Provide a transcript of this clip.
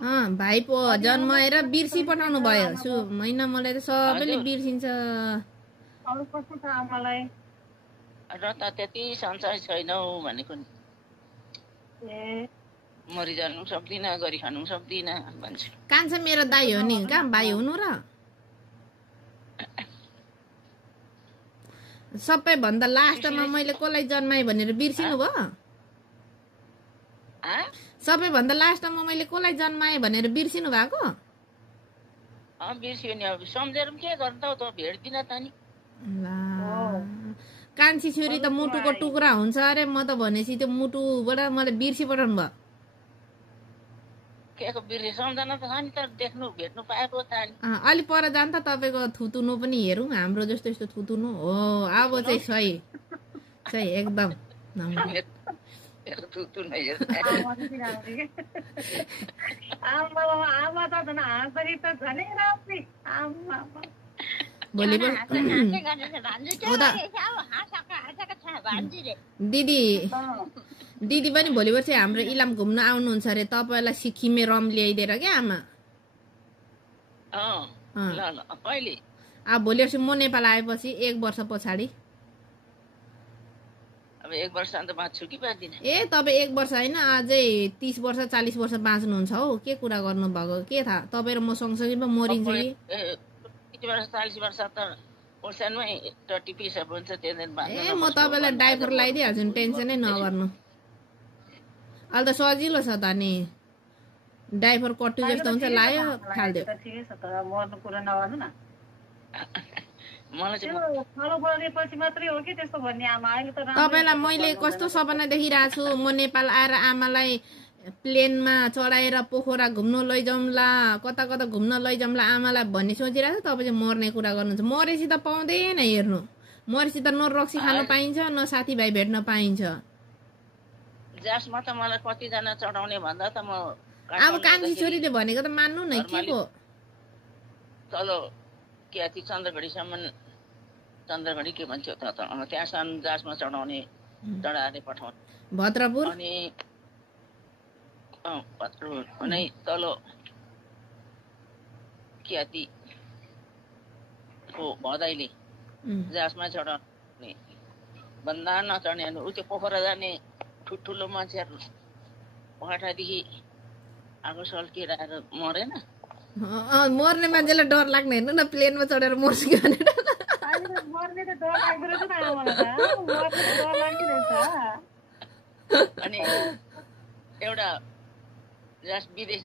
भाइ पो जन्माएर बिर्सी पठाउनु भयो होइन मलाई त सबैले बिर्सिन्छ अरू कस्तो छ आमालाई र त त्यति सन्चै छैन भनेको नि मरिजानु सक्दिन गरी खानु सक्दिन भन्छ कान्छा मेरो दाइ हो नि कहाँ भाइ हुनु र सबैभन्दा लास्टमा मैले कसलाई जन्माएँ भनेर बिर्सिनु भयो सबैभन्दा लास्टमा मैले कसलाई जन्माएँ भनेर बिर्सिनु भएको बिर्सियो नि अब सम्झेर के गर्नु त भेट्दिन त नि कान्छी छोरी त मुटुको टुक्रा हुन्छ अरे म त भनेपछि त्यो मुटुबाट मलाई बिर्सी पठाउनु भयो केको बिर्सी सम्झना त छ नि त देख्नु भेट्नु पाएको त नि अलि पर जान त तपाईँको थुतुनु पनि हेरौँ हाम्रो जस्तो यस्तो थुतुनु हो अब चाहिँ सही सही एकदम दिदी पनि भोलि पर्सि हाम्रो इलाम घुम्न आउनुहुन्छ अरे तपाईँलाई सिक्किमे रम ल्याइदिएर क्या आमा अब भोलि पर्सि म नेपाल आएपछि 1 वर्ष पछाडि ए तपाईँ 1 वर्ष होइन अझै 30 वर्ष 40 वर्ष बाँच्नुहुन्छ हौ के कुरा गर्नु भएको के थाहा तपाईँ र म सँगसँगै पो मरिन्छ कि ए म तपाईँलाई डाइपर लगाइदिइहाल्छु नि टेन्सनै नगर्नु अहिले त सजिलो छ त नि डाइपर कट्टु जस्तो हुन्छ लायो फाल्दियो तपाईँलाई मैले कस्तो सपना देखिरहेको छु म नेपाल आएर आमालाई प्लेनमा चढाएर पोखरा घुम्न लैजाउँला कता कता घुम्न लैजाउँला आमालाई भन्ने सोचिरहेको छु तपाईँ चाहिँ मर्ने कुरा गर्नुहुन्छ मरेपछि त पाउँदैन हेर्नु मरेपछि त न रक्सी खानु पाइन्छ न साथीभाइ भेट्न पाइन्छ जासमा त मलाई कतिजना चढाउने भन्दा त म अब कान्छी छोरीले भनेको त मान्नु न के को तल क्याति चन्द्रगढी के भन्छ त त्यहाँसम्म जासमा चढाउने चढाएर पठाउने भद्रपुर अनि भद्रपुर अनि तल क्याति को भदैले जासमा चढाउने भन्दा नचढ्ने उ त्यो पोखरा जाने ठुल्ठुलो मान्छेहरू पखाटादेखि आगो सल्किएर आएर मरेन मर्ने मान्छेलाई डर लाग्ने हेर्नु न प्लेनमा चढेर मर्छ कि भनेर अनि एउटा विदेश